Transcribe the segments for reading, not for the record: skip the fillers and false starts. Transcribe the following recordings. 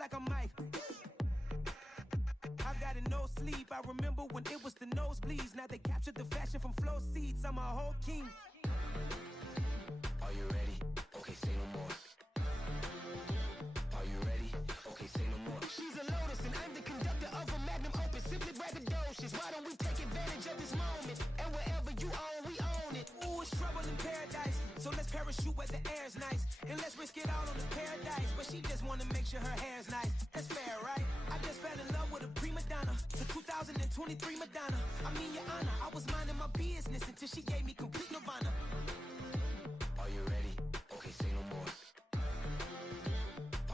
like I'm Mike. I've got no sleep. I remember when it was the nosebleeds. Now they captured the fashion from flow seats. I'm a whole king. Are you ready? Okay, say no more. Are you ready? Okay, say no more. She's a lotus and I'm the conductor of a magnum opus. Simply braggadocious. Why don't we take advantage of this moment? And wherever you own, we own it. Ooh, it's trouble in paradise. So let's parachute where the air's nice. And let's risk it all on the paradise. But she just wanna make sure her hair's nice. That's fair, right? I just fell in love with a prima donna. The 2023 Madonna. I mean, your honor, I was minding my business until she gave me complete nirvana. Are you ready? Okay, say no more.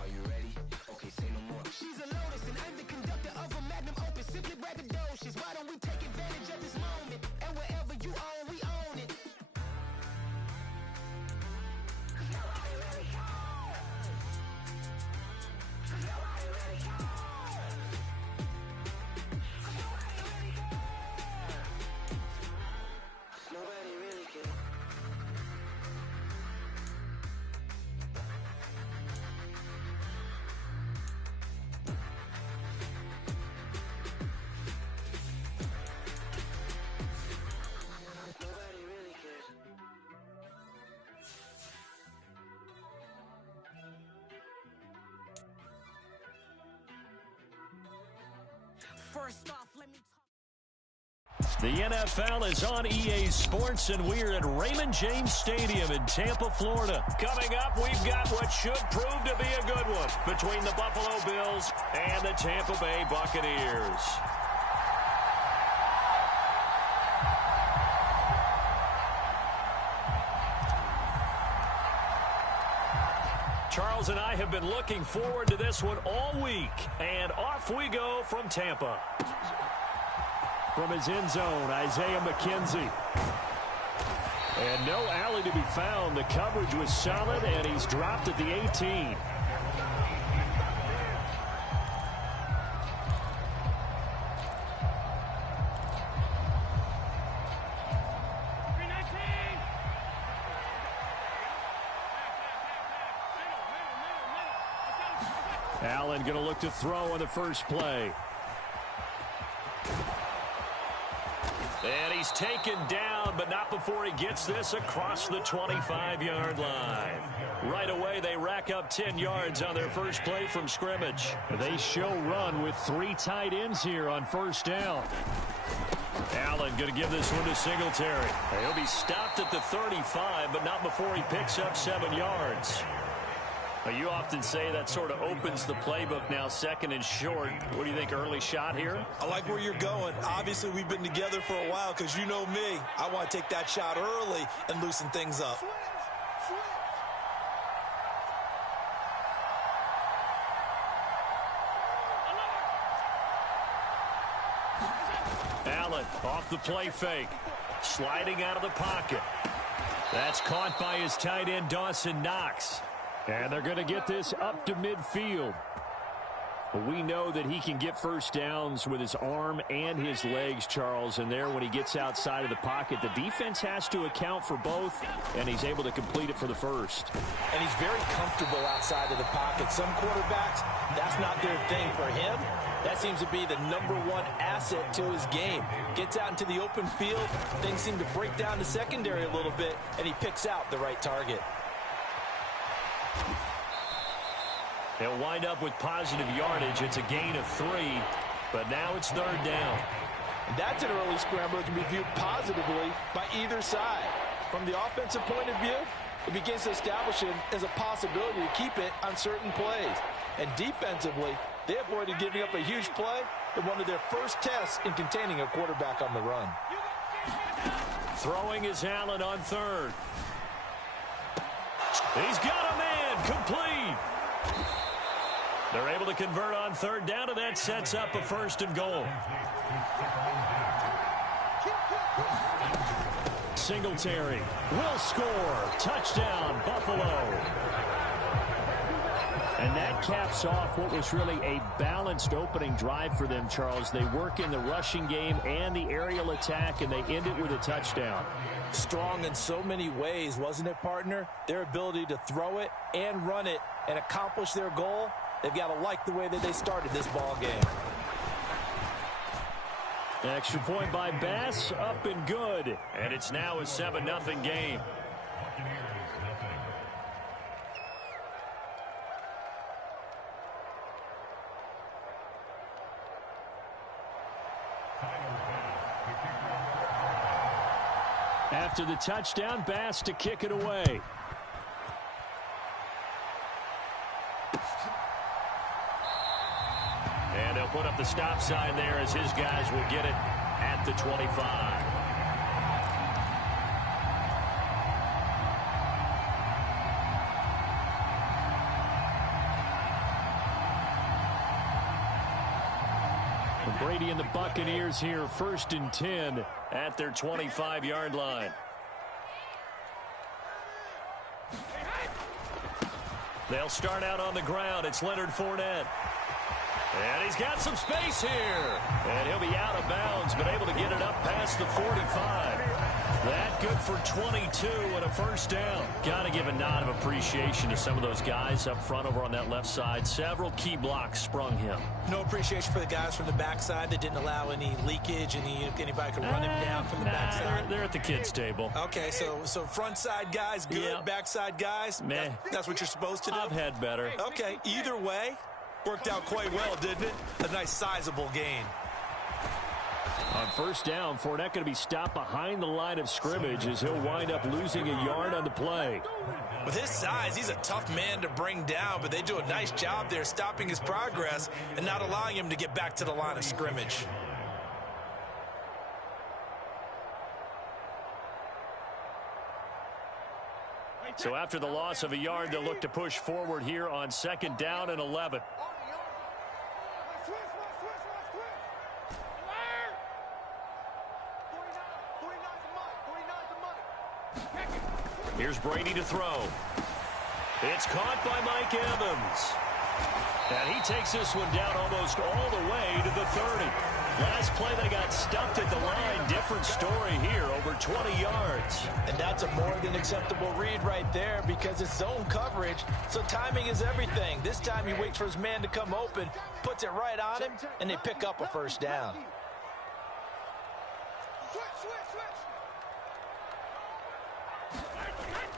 Are you ready? Okay, say no more. She's a lotus and I'm the conductor of a magnum opus. Simply braggadocious. Why don't we take advantage of this moment? And wherever you own, we own it. Nobody really cares. Nobody really cares. First off, let me talk. The NFL is on EA Sports, and we're at Raymond James Stadium in Tampa, Florida. Coming up, we've got what should prove to be a good one between the Buffalo Bills and the Tampa Bay Buccaneers. Charles and I have been looking forward to this one all week, and off we go from Tampa. From his end zone, Isaiah McKenzie. And no alley to be found. The coverage was solid, and he's dropped at the 18. Allen going to look to throw on the first play. And he's taken down, but not before he gets this across the 25-yard line. Right away, they rack up 10 yards on their first play from scrimmage. They show run with 3 tight ends here on first down. Allen going to give this one to Singletary. He'll be stopped at the 35, but not before he picks up 7 yards. You often say that sort of opens the playbook now, second and short. What do you think, early shot here? I like where you're going. Obviously, we've been together for a while because you know me. I want to take that shot early and loosen things up. Allen off the play fake. Sliding out of the pocket. That's caught by his tight end, Dawson Knox. And they're going to get this up to midfield. We know that he can get first downs with his arm and his legs, Charles. And there, when he gets outside of the pocket, the defense has to account for both, and he's able to complete it for the first. And he's very comfortable outside of the pocket. Some quarterbacks, that's not their thing. For him, that seems to be the #1 asset to his game. Gets out into the open field, things seem to break down the secondary a little bit, and he picks out the right target. They'll wind up with positive yardage. It's a gain of 3, but now it's third down. And that's an early scramble that can be viewed positively by either side. From the offensive point of view, it begins to establish it as a possibility to keep it on certain plays. And defensively, they avoided giving up a huge play in one of their first tests in containing a quarterback on the run. Throwing is Allen on third. He's got a man, complete. They're able to convert on third down, and that sets up a first and goal. Singletary will score. Touchdown, Buffalo. And that caps off what was really a balanced opening drive for them, Charles. They work in the rushing game and the aerial attack, and they end it with a touchdown. Strong in so many ways, wasn't it, partner? Their ability to throw it and run it and accomplish their goal, they've got to like the way that they started this ball game. Extra point by Bass, up and good. And it's now a 7-0 game. After the touchdown, Bass to kick it away. And they'll put up the stop sign there as his guys will get it at the 25. Brady and the Buccaneers here, 1st and 10 at their 25-yard line. They'll start out on the ground. It's Leonard Fournette. And he's got some space here. And he'll be out of bounds, but able to get it up past the 45. That good for 22 and a first down. Got to give a nod of appreciation to some of those guys up front over on that left side. Several key blocks sprung him. No appreciation for the guys from the backside that didn't allow any leakage, anybody could run him down from the backside. They're at the kids' table. Okay, so front side guys good, yeah. Backside guys, meh. That's what you're supposed to do? I've had better. Okay, either way, worked out quite well, didn't it? A nice sizable gain. On first down, Fournette going to be stopped behind the line of scrimmage as he'll wind up losing a yard on the play. With his size, he's a tough man to bring down, but they do a nice job there stopping his progress and not allowing him to get back to the line of scrimmage. So after the loss of a yard, they'll look to push forward here on 2nd down and 11. Here's Brady to throw. It's caught by Mike Evans. And he takes this one down almost all the way to the 30. Last play, they got stuffed at the line. Different story here, over 20 yards. And that's a more than acceptable read right there because it's zone coverage, so timing is everything. This time he waits for his man to come open, puts it right on him, and they pick up a first down.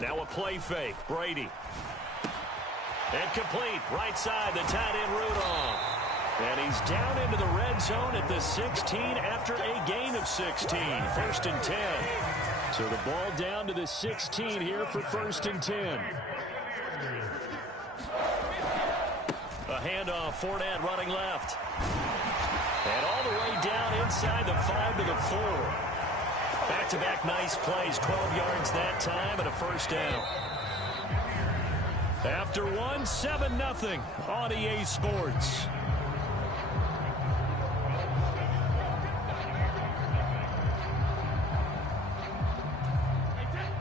Now a play fake. Brady. And complete. Right side, the tight end Rudolph. And he's down into the red zone at the 16 after a gain of 16. 1st and 10. So the ball down to the 16 here for 1st and 10. A handoff. Fournette running left. And all the way down inside the 5 to the 4. Back-to-back nice plays, 12 yards that time, and a first down. After one, 7-0 on EA Sports.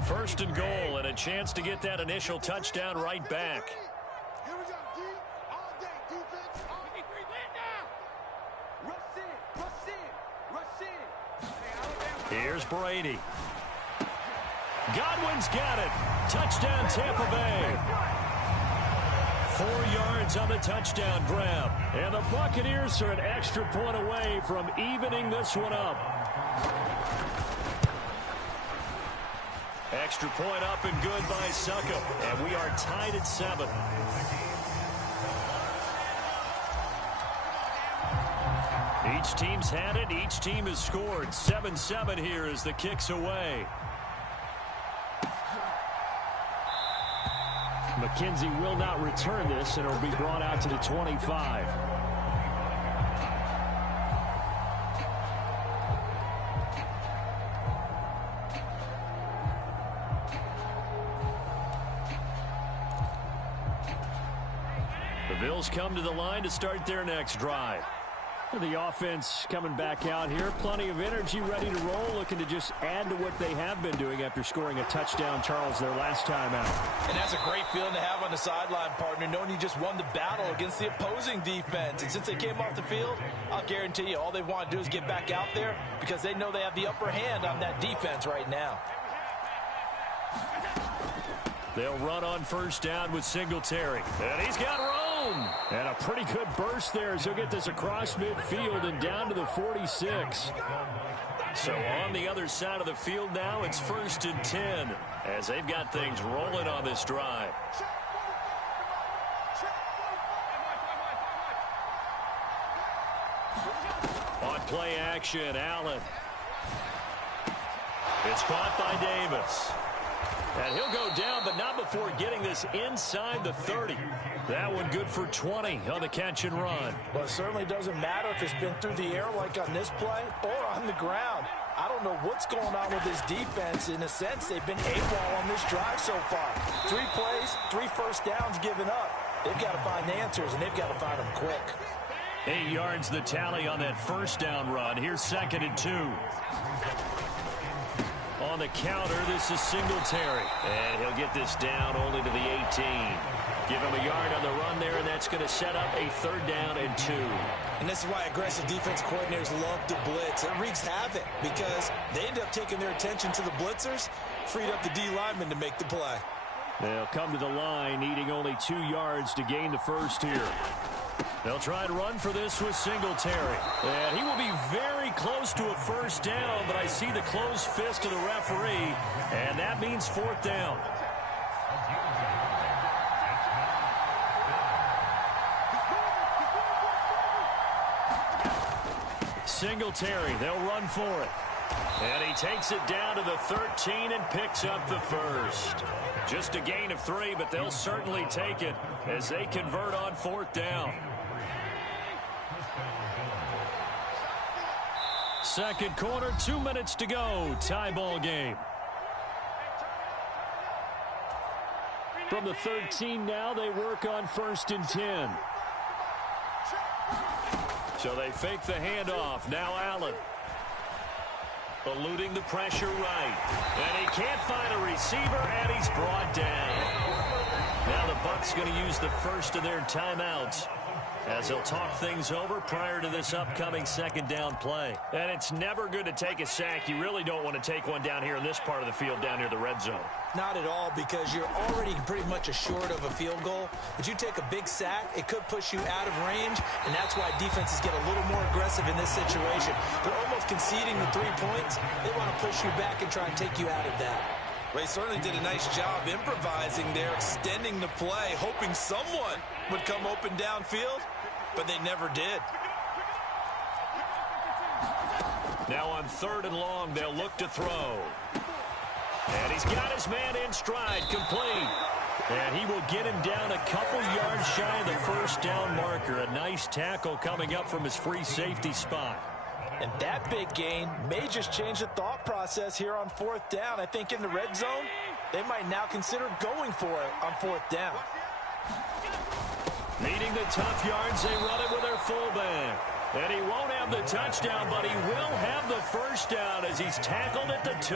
First and goal, and a chance to get that initial touchdown right back. Here's Brady. Godwin's got it. Touchdown, Tampa Bay. 4 yards on the touchdown grab. And the Buccaneers are an extra point away from evening this one up. Extra point up and good by Succop. And we are tied at 7. Each team's had it. Each team has scored. 7-7 here as the kick's away. McKenzie will not return this, and it will be brought out to the 25. The Bills come to the line to start their next drive. The offense coming back out here. Plenty of energy, ready to roll, looking to just add to what they have been doing after scoring a touchdown, Charles, their last time out. And that's a great feeling to have on the sideline, partner, knowing you just won the battle against the opposing defense. And since they came off the field, I'll guarantee you all they want to do is get back out there because they know they have the upper hand on that defense right now. They'll run on first down with Singletary. And he's got room. boom. And a pretty good burst there as he'll get this across midfield and down to the 46. So on the other side of the field now, it's 1st and 10 as they've got things rolling on this drive. On play action, Allen. It's caught by Davis. And he'll go down, but not before getting this inside the 30. That one good for 20 on the catch and run. Well, it certainly doesn't matter if it's been through the air like on this play or on the ground. I don't know what's going on with this defense. In a sense, they've been AWOL on this drive so far. 3 plays, 3 first downs given up. They've got to find answers, and they've got to find them quick. 8 yards the tally on that first down run. Here's 2nd and 2. On the counter, this is Singletary. And he'll get this down only to the 18. Give him a yard on the run there, and that's going to set up a 3rd down and 2. And this is why aggressive defense coordinators love to blitz. It wreaks havoc because they end up taking their attention to the blitzers, freed up the D lineman to make the play. They'll come to the line, needing only 2 yards to gain the first here. They'll try and run for this with Singletary. And he will be very close to a first down, but I see the closed fist of the referee, and that means 4th down. Singletary, they'll run for it. And he takes it down to the 13 and picks up the first. Just a gain of 3, but they'll certainly take it as they convert on 4th down. Second quarter, 2 minutes to go. Tie ball game. From the 13 now, they work on 1st and 10. So they fake the handoff. Now Allen. Eluding the pressure right. And he can't find a receiver, and he's brought down. Now the Bucs going to use the first of their timeouts as they'll talk things over prior to this upcoming 2nd down play. And it's never good to take a sack. You really don't want to take one down here in this part of the field down near the red zone. Not at all, because you're already pretty much assured of a field goal. But you take a big sack, it could push you out of range, and that's why defenses get a little more aggressive in this situation. They're almost conceding the 3 points. They want to push you back and try and take you out of that. They certainly did a nice job improvising there, extending the play, hoping someone would come open downfield, but they never did. Now on 3rd and long, they'll look to throw. And he's got his man in stride, complete. And he will get him down a couple yards shy of the first down marker. A nice tackle coming up from his free safety spot. And that big gain may just change the thought process here on 4th down. I think in the red zone, they might now consider going for it on 4th down. Needing the tough yards, they run it with their fullback. And he won't have the touchdown, but he will have the first down as he's tackled at the 2.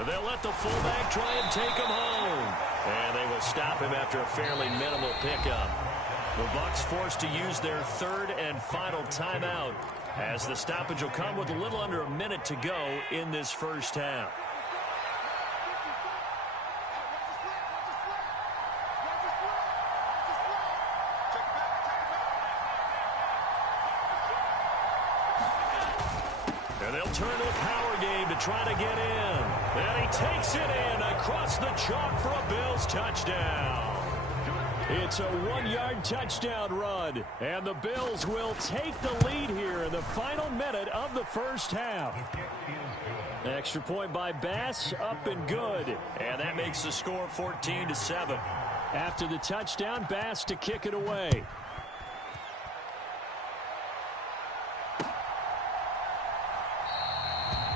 And they'll let the fullback try and take him home. And they will stop him after a fairly minimal pickup. The Bucs forced to use their 3rd and final timeout as the stoppage will come with a little under a minute to go in this first half. And they'll turn to a power game to try to get in. And he takes it in across the chalk for a Bills touchdown. It's a 1-yard touchdown run, and the Bills will take the lead here in the final minute of the first half. Extra point by Bass, up and good, and that makes the score 14-7. After the touchdown, Bass to kick it away.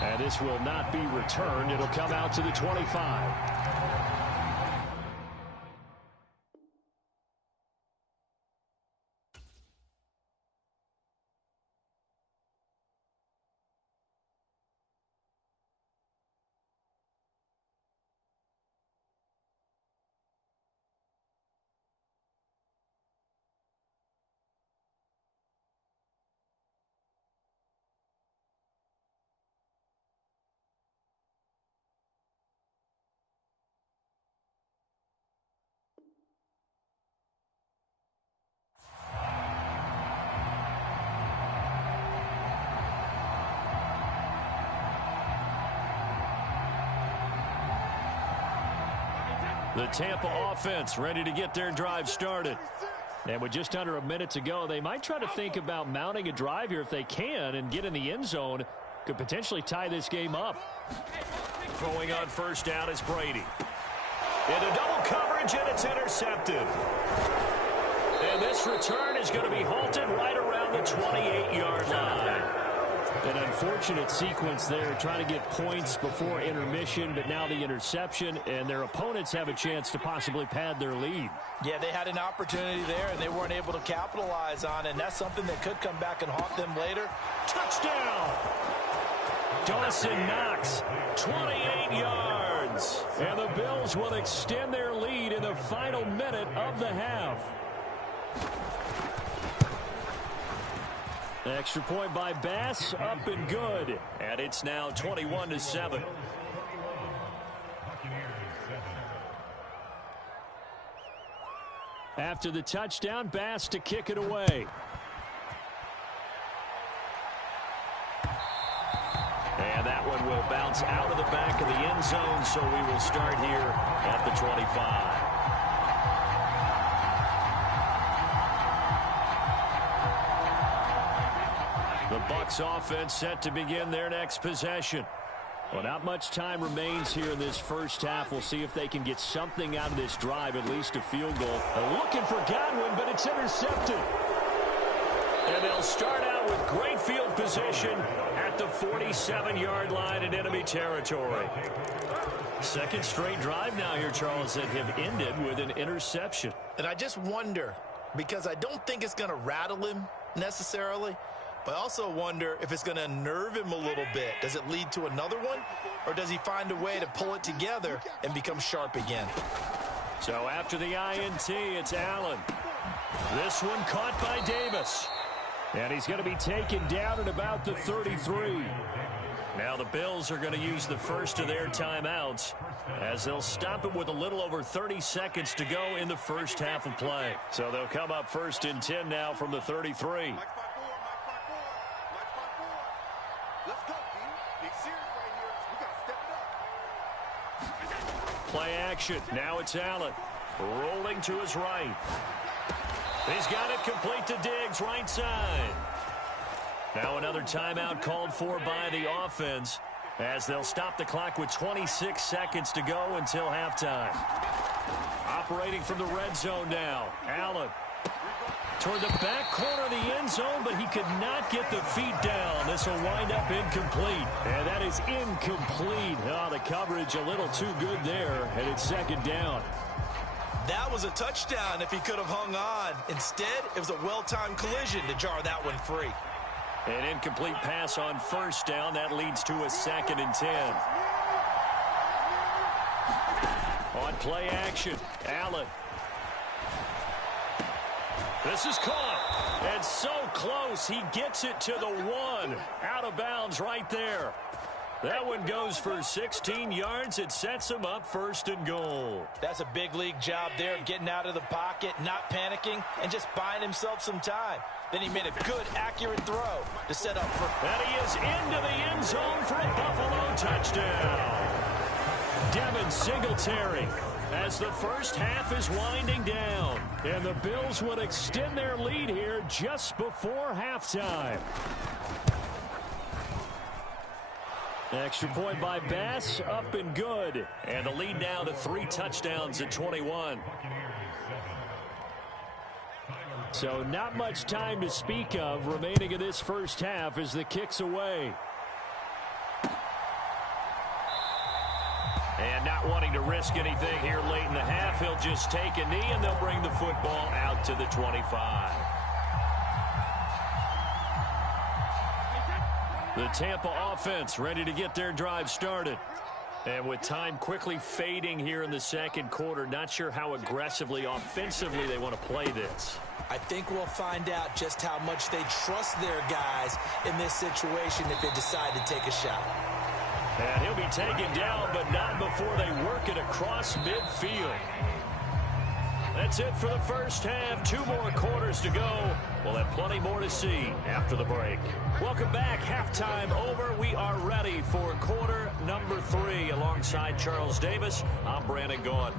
And this will not be returned. It'll come out to the 25. The Tampa offense ready to get their drive started. And with just under a minute to go, they might try to think about mounting a drive here if they can and get in the end zone. Could potentially tie this game up. Throwing on first down is Brady. Into double coverage, and it's intercepted. And this return is going to be halted right around the 28-yard line. An unfortunate sequence there, trying to get points before intermission, but now the interception, and their opponents have a chance to possibly pad their lead. Yeah, they had an opportunity there, and they weren't able to capitalize on it, and that's something that could come back and haunt them later. Touchdown! Dawson Knox, 28 yards. And the Bills will extend their lead in the final minute of the half. Extra point by Bass, up and good. And it's now 21-7. After the touchdown, Bass to kick it away. And that one will bounce out of the back of the end zone, so we will start here at the 25. The Bucs offense set to begin their next possession. Well, not much time remains here in this first half. We'll see if they can get something out of this drive, at least a field goal. Looking for Godwin, but it's intercepted. And they'll start out with great field position at the 47-yard line in enemy territory. Second straight drive now here, Charles, that have ended with an interception. And I just wonder, because I don't think it's going to rattle him necessarily, but I also wonder if it's going to unnerve him a little bit. Does it lead to another one, or does he find a way to pull it together and become sharp again? So after the INT, it's Allen. This one caught by Davis. And he's going to be taken down at about the 33. Now the Bills are going to use the first of their timeouts as they'll stop it with a little over 30 seconds to go in the first half of play. So they'll come up first and 10 now from the 33. Play action. Now it's Allen. Rolling to his right. He's got it complete to Diggs, right side. Now another timeout called for by the offense as they'll stop the clock with 26 seconds to go until halftime. Operating from the red zone now. Allen toward the back corner of the end zone, but he could not get the feet down. This will wind up incomplete. And that is incomplete. Oh, the coverage a little too good there, and it's second down. That was a touchdown if he could have hung on. Instead, it was a well-timed collision to jar that one free. An incomplete pass on first down. That leads to a 2nd and 10. On play action, Allen. This is caught. And so close, he gets it to the 1. Out of bounds right there. That one goes for 16 yards. It sets him up first and goal. That's a big league job there of getting out of the pocket, not panicking, and just buying himself some time. Then he made a good, accurate throw to set up for... And he is into the end zone for a Buffalo touchdown. Devin Singletary as the first half is winding down. And the Bills would extend their lead here just before halftime. Extra point by Bass, up and good. And the lead now to 3 touchdowns at 21. So not much time to speak of remaining in this first half as the kick's away. And not wanting to risk anything here late in the half, he'll just take a knee and they'll bring the football out to the 25. The Tampa offense ready to get their drive started. And with time quickly fading here in the second quarter, not sure how aggressively, offensively they want to play this. I think we'll find out just how much they trust their guys in this situation if they decide to take a shot. And he'll be taken down, but not before they work it across midfield. That's it for the first half. 2 more quarters to go. We'll have plenty more to see after the break. Welcome back. Halftime over. We are ready for quarter number 3. Alongside Charles Davis, I'm Brandon Gaudin.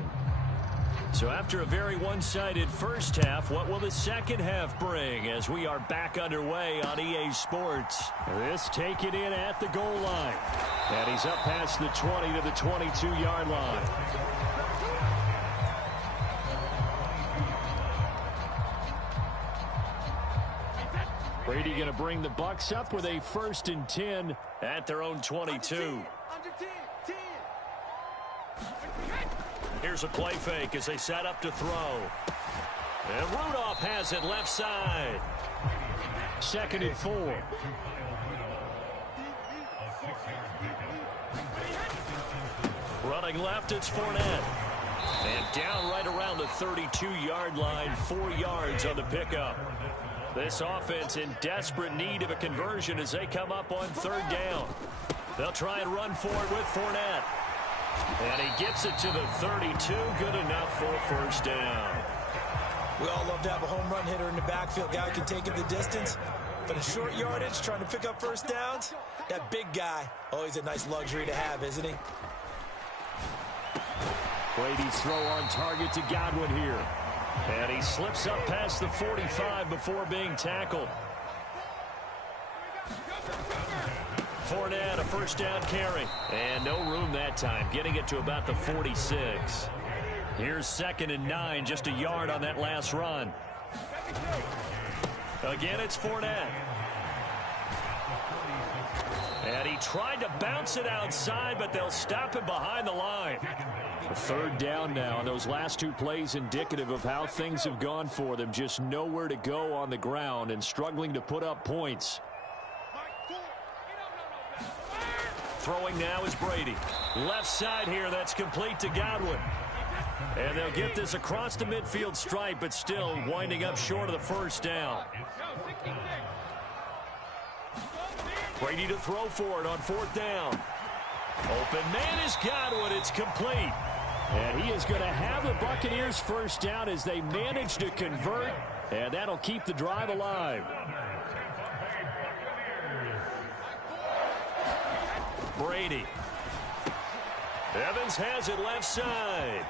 So after a very one-sided first half, what will the second half bring as we are back underway on EA Sports? This taken in at the goal line. And he's up past the 20 to the 22-yard line. Brady going to bring the Bucs up with a 1st and 10 at their own 22. Here's a play fake as they set up to throw. And Rudolph has it left side. 2nd and 4. Running left, it's Fournette. And down right around the 32-yard line, 4 yards on the pickup. This offense in desperate need of a conversion as they come up on 3rd down. They'll try and run forward with Fournette. And he gets it to the 32. Good enough for a 1st down. We all love to have a home run hitter in the backfield. Guy who can take it the distance. But in short yardage, trying to pick up 1st downs, that big guy, always a nice luxury to have, isn't he? Brady's throw on target to Godwin here. And he slips up past the 45 before being tackled. Fournette, a 1st down carry. And no room that time, getting it to about the 46. Here's 2nd and 9, just a yard on that last run. Again, it's Fournette. And he tried to bounce it outside, but they'll stop him behind the line. A 3rd down now, and those last 2 plays indicative of how things have gone for them. Just nowhere to go on the ground and struggling to put up points. Throwing now is Brady. Left side here, that's complete to Godwin. And they'll get this across the midfield stripe, but still winding up short of the 1st down. Brady to throw for it on 4th down. Open man is Godwin. It's complete. And he is going to have the Buccaneers 1st down as they manage to convert. And that'll keep the drive alive. Brady. Evans has it left side.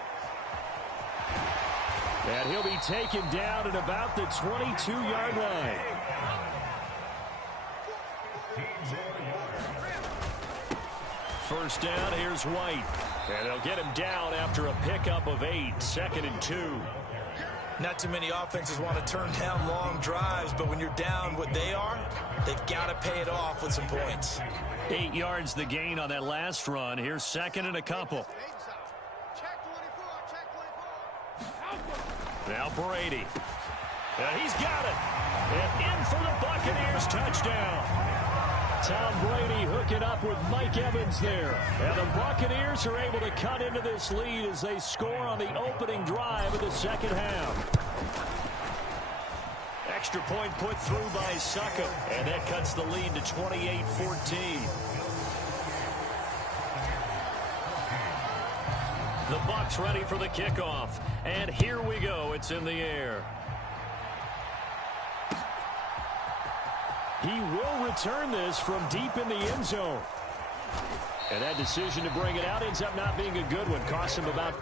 And he'll be taken down at about the 22-yard line. First down, here's White. And they'll get him down after a pickup of 8, 2nd and 2. Not too many offenses want to turn down long drives, but when you're down what they are, they've got to pay it off with some points. 8 yards the gain on that last run. Here's 2nd and a couple. Now Brady. And he's got it. And in for the Buccaneers touchdown. Tom Brady hooking up with Mike Evans there. And the Buccaneers are able to cut into this lead as they score on the opening drive of the 2nd half. Extra point put through by Suckup. And that cuts the lead to 28-14. The Bucs ready for the kickoff. And here we go. It's in the air. He will return this from deep in the end zone. And that decision to bring it out ends up not being a good one. Cost him about...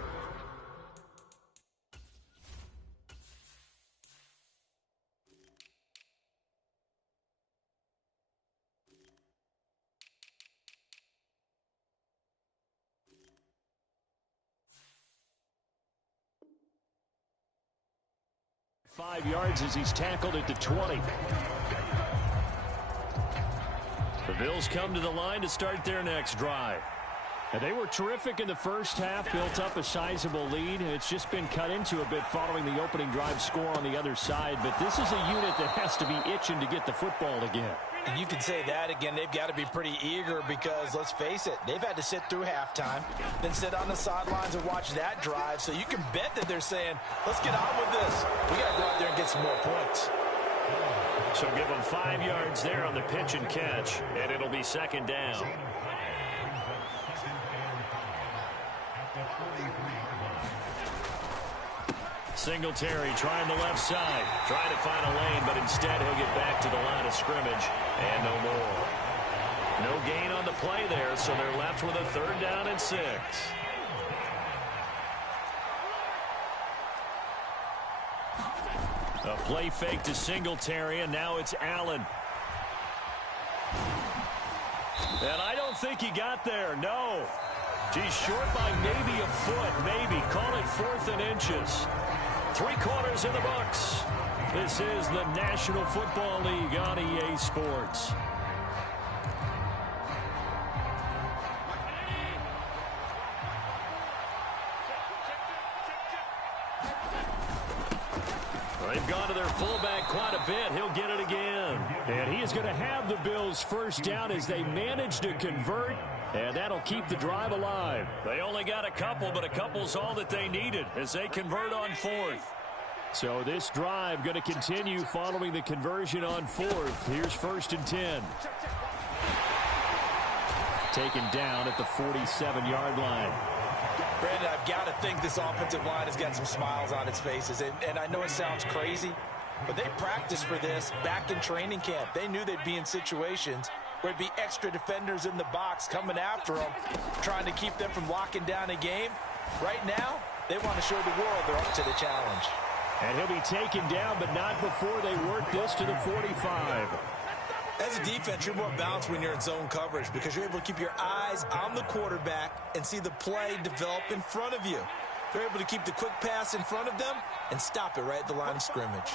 ...5 yards as he's tackled at the 20. The Bills come to the line to start their next drive. And they were terrific in the first half, built up a sizable lead. It's just been cut into a bit following the opening drive score on the other side. But this is a unit that has to be itching to get the football again. And you can say that again. They've got to be pretty eager because, let's face it, they've had to sit through halftime, then sit on the sidelines and watch that drive. So you can bet that they're saying, let's get on with this. We got to go out there and get some more points. So give them 5 yards there on the pitch and catch, and it'll be 2nd down. Singletary trying the left side, trying to find a lane, but instead he'll get back to the line of scrimmage, and no more. No gain on the play there, so they're left with a 3rd down and 6. A play fake to Singletary, and now it's Allen. And I don't think he got there, no. He's short by maybe a foot, maybe. Call it 4th and inches. 3 quarters in the books. This is the National Football League on EA Sports. They've gone to their fullback quite a bit. He'll get it again. And he is going to have the Bills first down as they manage to convert, and that'll keep the drive alive. They only got a couple, but a couple's all that they needed as they convert on 4th. So this drive going to continue following the conversion on 4th. Here's 1st and 10. Taken down at the 47-yard line. Brandon, I've got to think this offensive line has got some smiles on its faces. And I know it sounds crazy, but they practiced for this back in training camp. They knew they'd be in situations where it'd be extra defenders in the box coming after them, trying to keep them from locking down a game. Right now, they want to show the world they're up to the challenge. And he'll be taken down, but not before they work this to the 45. As a defense, you're more balanced when you're in zone coverage because you're able to keep your eyes on the quarterback and see the play develop in front of you. They're able to keep the quick pass in front of them and stop it right at the line of scrimmage.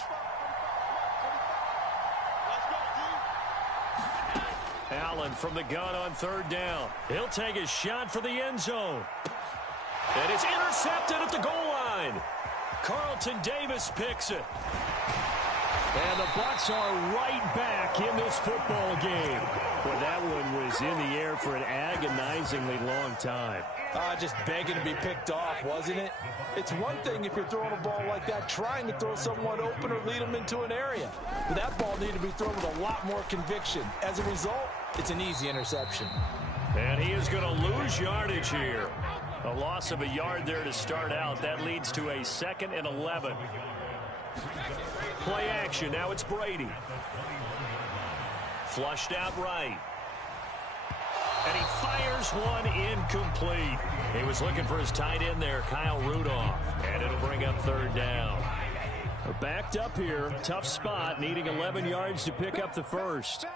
Allen from the gun on 3rd down. He'll take a shot for the end zone. And it's intercepted at the goal line. Carlton Davis picks it. And the Bucs are right back in this football game. Well, that one was in the air for an agonizingly long time. Just begging to be picked off, wasn't it? It's one thing if you're throwing a ball like that, trying to throw someone open or lead them into an area. But that ball needed to be thrown with a lot more conviction. As a result, it's an easy interception. And he is going to lose yardage here. A loss of a yard there to start out. That leads to a 2nd and 11. Play action. Now it's Brady. Flushed out right. And he fires one incomplete. He was looking for his tight end there, Kyle Rudolph. And it'll bring up 3rd down. We're backed up here. Tough spot, needing 11 yards to pick up the first.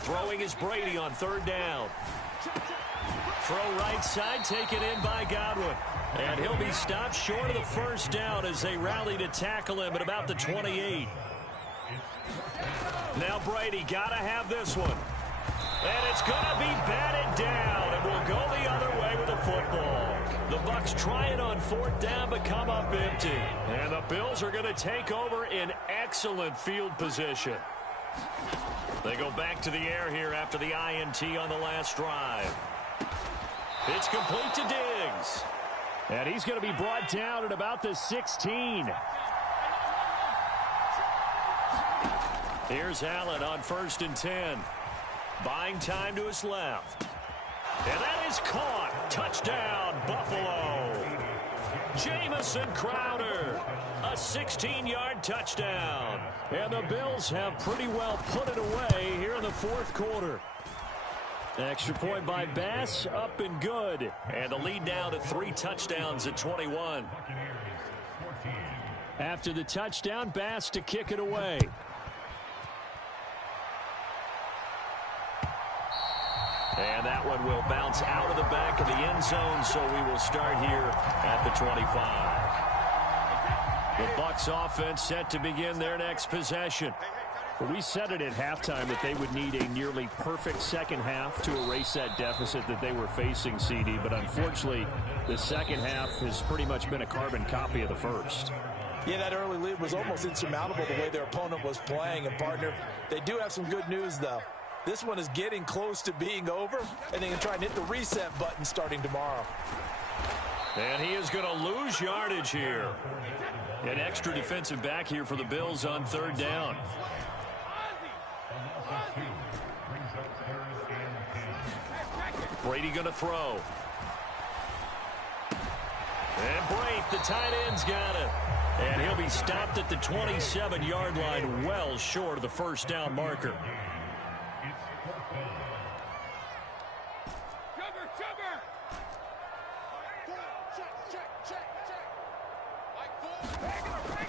Throwing is Brady on 3rd down. Throw right side, taken in by Godwin. And he'll be stopped short of the first down as they rally to tackle him at about the 28. Now Brady got to have this one. And it's going to be batted down, and we'll go the other way with the football. The Bucs try it on 4th down, but come up empty. And the Bills are going to take over in excellent field position. They go back to the air here after the INT on the last drive. It's complete to Diggs. And he's going to be brought down at about the 16. Here's Allen on 1st and 10. Buying time to his left. And that is caught. Touchdown, Buffalo. Jamison Crowder. A 16-yard touchdown. And the Bills have pretty well put it away here in the 4th quarter. Extra point by Bass, up and good. And the lead now to 3 touchdowns at 21. After the touchdown, Bass to kick it away. And that one will bounce out of the back of the end zone, so we will start here at the 25. The Bucs offense set to begin their next possession. We said it at halftime that they would need a nearly perfect second half to erase that deficit that they were facing, CD. But unfortunately, the second half has pretty much been a carbon copy of the first. Yeah, that early lead was almost insurmountable the way their opponent was playing. And, partner, they do have some good news, though. This one is getting close to being over, and they can try and hit the reset button starting tomorrow. And he is going to lose yardage here. An extra defensive back here for the Bills on 3rd down. Brady going to throw. And Brate, the tight end's got it. And he'll be stopped at the 27-yard line, well short of the first down marker.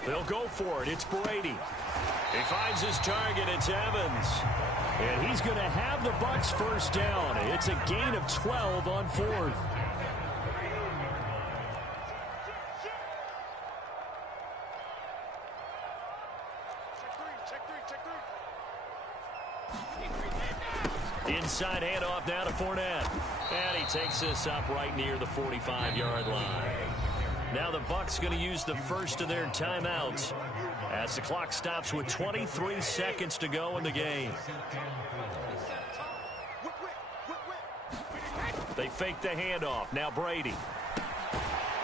They'll go for it. It's Brady. He finds his target. It's Evans. And he's going to have the Bucs first down. It's a gain of 12 on fourth. Inside handoff now to Fournette. And he takes this up right near the 45-yard line. Now the Bucs going to use the first of their timeouts as the clock stops with 23 seconds to go in the game. They fake the handoff. Now Brady.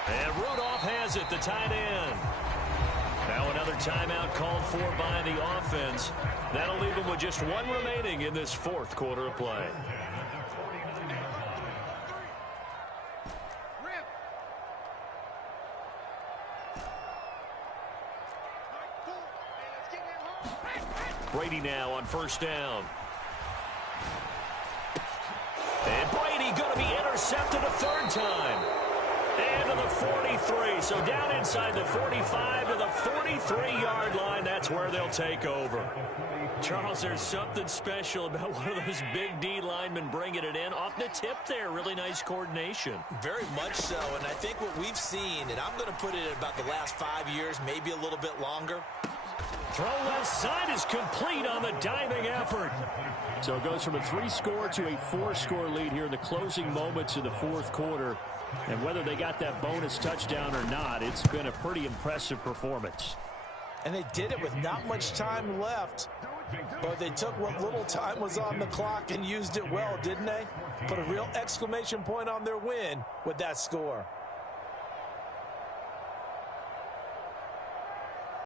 And Rudolph has it, the tight end. Now another timeout called for by the offense. That'll leave them with just one remaining in this fourth quarter of play. Brady now on first down. And Brady going to be intercepted a third time. And to the 43. So down inside the 45 to the 43-yard line. That's where they'll take over. Charles, there's something special about one of those big D linemen bringing it in. Off the tip there. Really nice coordination. Very much so. And I think what we've seen, and I'm going to put it at about the last 5 years, maybe a little bit longer. Throw left side is complete on the diving effort. So it goes from a 3-score to a 4-score lead here in the closing moments of the fourth quarter. And whether they got that bonus touchdown or not, it's been a pretty impressive performance. And they did it with not much time left. But they took what little time was on the clock and used it well, didn't they? Put a real exclamation point on their win with that score.